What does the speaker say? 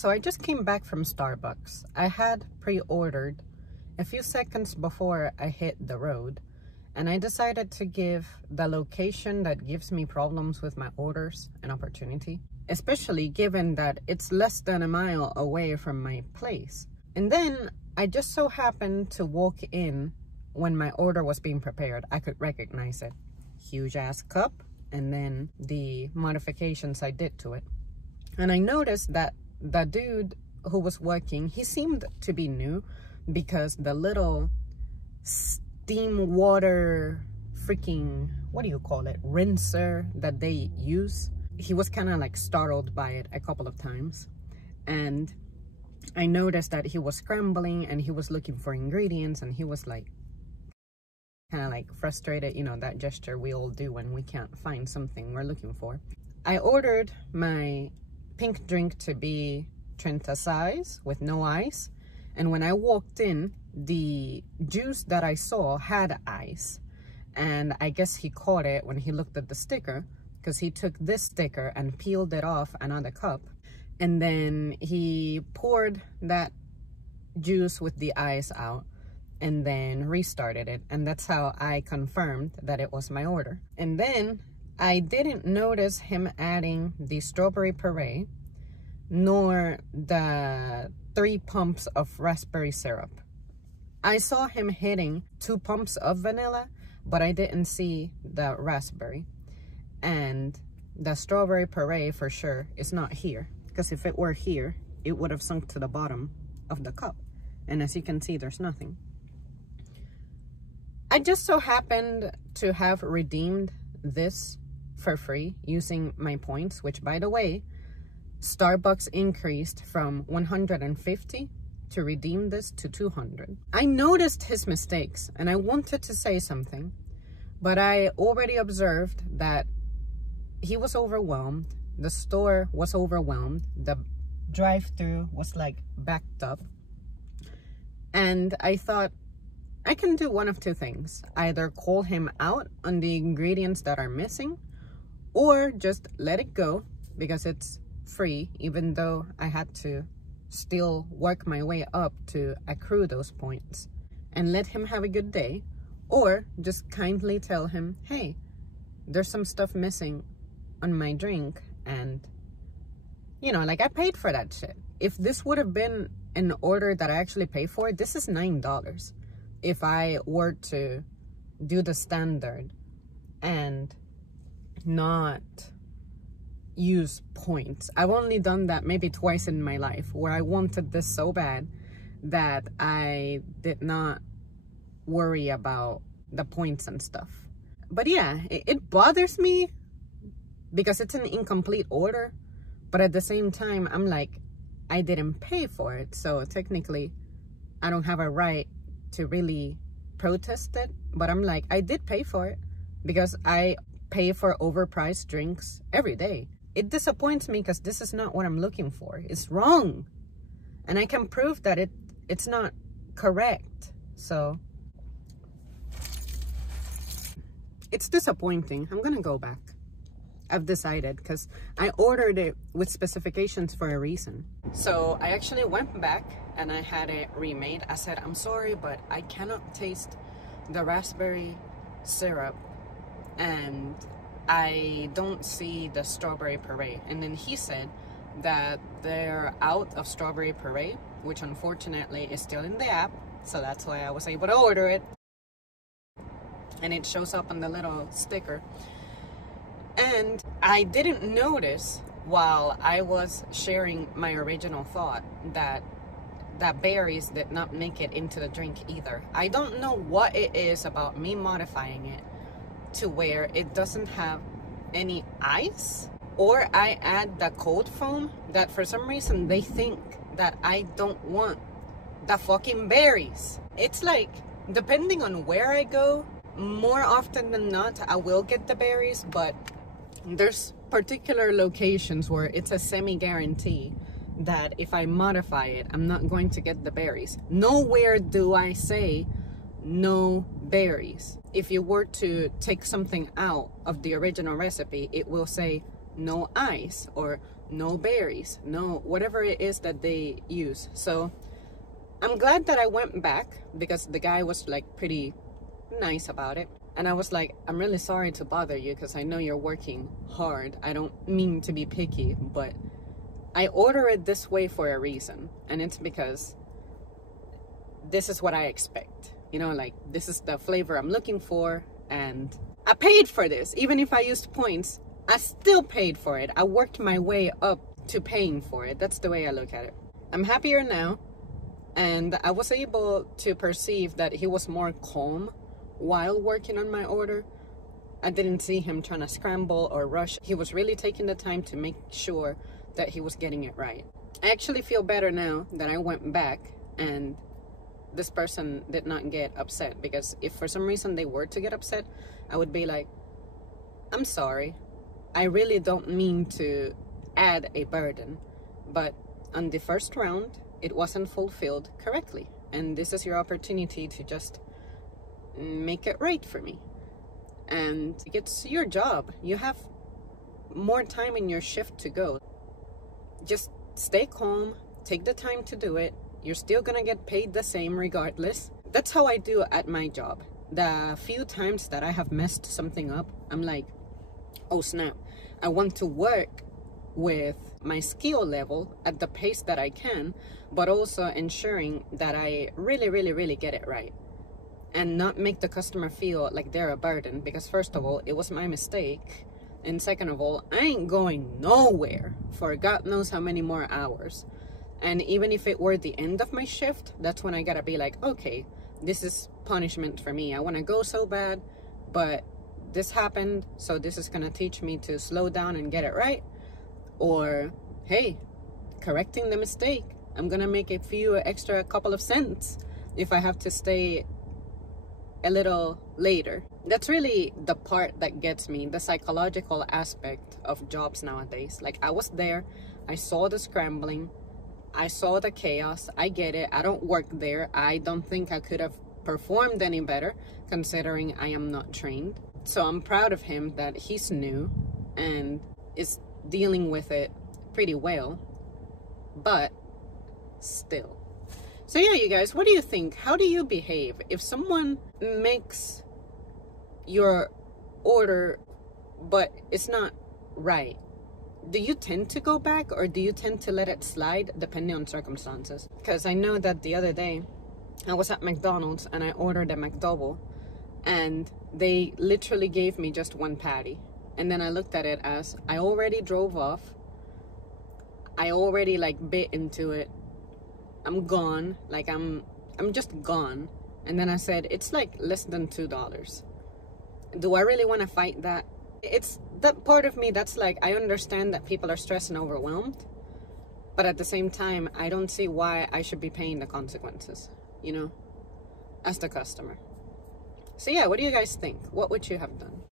So I just came back from Starbucks. I had pre-ordered a few seconds before I hit the road, and I decided to give the location that gives me problems with my orders an opportunity, especially given that it's less than a mile away from my place. And then I just so happened to walk in when my order was being prepared. I could recognize it. Huge ass cup, and then the modifications I did to it. And I noticed that the dude who was working, he seemed to be new, because the little steam water freaking, what do you call it, rinser that they use, he was kind of like startled by it a couple of times. And I noticed that he was scrambling and he was looking for ingredients, and he was like kind of like frustrated, you know, that gesture we all do when we can't find something we're looking for. I ordered my pink drink to be Trenta size with no ice, and when I walked in, the juice that I saw had ice, and I guess he caught it when he looked at the sticker, because he took this sticker and peeled it off another cup, and then he poured that juice with the ice out and then restarted it, and that's how I confirmed that it was my order. And then I didn't notice him adding the strawberry puree nor the 3 pumps of raspberry syrup. I saw him hitting 2 pumps of vanilla, but I didn't see the raspberry. And the strawberry puree for sure is not here, because if it were here, it would have sunk to the bottom of the cup. And as you can see, there's nothing. I just so happened to have redeemed this for free using my points, which, by the way, Starbucks increased from 150 to redeem this to 200. I noticed his mistakes and I wanted to say something, but I already observed that he was overwhelmed. The store was overwhelmed. The drive-thru was like backed up. And I thought, I can do one of two things. Either call him out on the ingredients that are missing, or just let it go because it's free, even though I had to still work my way up to accrue those points, and let him have a good day. Or just kindly tell him, hey, there's some stuff missing on my drink, and you know, like, I paid for that shit. If this would have been an order that I actually paid for, this is $9 if I were to do the standard and not use points. I've only done that maybe twice in my life, where I wanted this so bad that I did not worry about the points and stuff. But yeah, it bothers me because it's an incomplete order, but at the same time, I'm like, I didn't pay for it, so technically I don't have a right to really protest it. But I'm like, I did pay for it because I pay for overpriced drinks every day. It disappoints me because this is not what I'm looking for. It's wrong, and I can prove that it's not correct. So it's disappointing. I'm gonna go back. I've decided, because I ordered it with specifications for a reason. So I actually went back and I had it remade. I said, I'm sorry, but I cannot taste the raspberry syrup and I don't see the strawberry puree. And then he said that they're out of strawberry puree, which unfortunately is still in the app. So that's why I was able to order it. And it shows up on the little sticker. And I didn't notice while I was sharing my original thought that berries did not make it into the drink either. I don't know what it is about me modifying it to where it doesn't have any ice, or I add the cold foam that for some reason they think that I don't want the fucking berries. It's like, depending on where I go, more often than not I will get the berries, but there's particular locations where it's a semi-guarantee that if I modify it, I'm not going to get the berries. Nowhere do I say no berries. If you were to take something out of the original recipe, it will say no ice or no berries, no whatever it is that they use. So I'm glad that I went back because the guy was like pretty nice about it. And I was like, I'm really sorry to bother you because I know you're working hard. I don't mean to be picky, but I order it this way for a reason. And it's because this is what I expect. You know, like this is the flavor I'm looking for. And I paid for this. Even if I used points, I still paid for it. I worked my way up to paying for it. That's the way I look at it. I'm happier now. And I was able to perceive that he was more calm while working on my order. I didn't see him trying to scramble or rush. He was really taking the time to make sure that he was getting it right. I actually feel better now that I went back and this person did not get upset, because if for some reason they were to get upset, I would be like, I'm sorry. I really don't mean to add a burden, but on the first round, it wasn't fulfilled correctly. And this is your opportunity to just make it right for me. And it's your job. You have more time in your shift to go. Just stay calm, take the time to do it. You're still gonna get paid the same regardless. That's how I do at my job. The few times that I have messed something up, I'm like, oh snap, I want to work with my skill level at the pace that I can, but also ensuring that I really get it right and not make the customer feel like they're a burden, because first of all, it was my mistake, and second of all, I ain't going nowhere for God knows how many more hours. And even if it were the end of my shift, that's when I gotta be like, okay, this is punishment for me. I want to go so bad, but this happened, so this is gonna teach me to slow down and get it right. Or, hey, correcting the mistake, I'm gonna make a few extra couple of cents if I have to stay a little later. That's really the part that gets me, the psychological aspect of jobs nowadays. Like, I was there, I saw the scrambling, I saw the chaos, I get it, I don't work there. I don't think I could have performed any better considering I am not trained. So I'm proud of him that he's new and is dealing with it pretty well, but still. So yeah, you guys, what do you think? How do you behave if someone makes your order but it's not right? Do you tend to go back, or do you tend to let it slide depending on circumstances? Because I know that the other day I was at McDonald's and I ordered a McDouble and they literally gave me just one patty. And then I looked at it as I already drove off. I already like bit into it. I'm gone. Like I'm just gone. And then I said, it's like less than $2. Do I really want to fight that? It's that part of me that's like, I understand that people are stressed and overwhelmed, but at the same time, I don't see why I should be paying the consequences, you know, as the customer. So yeah, what do you guys think? What would you have done?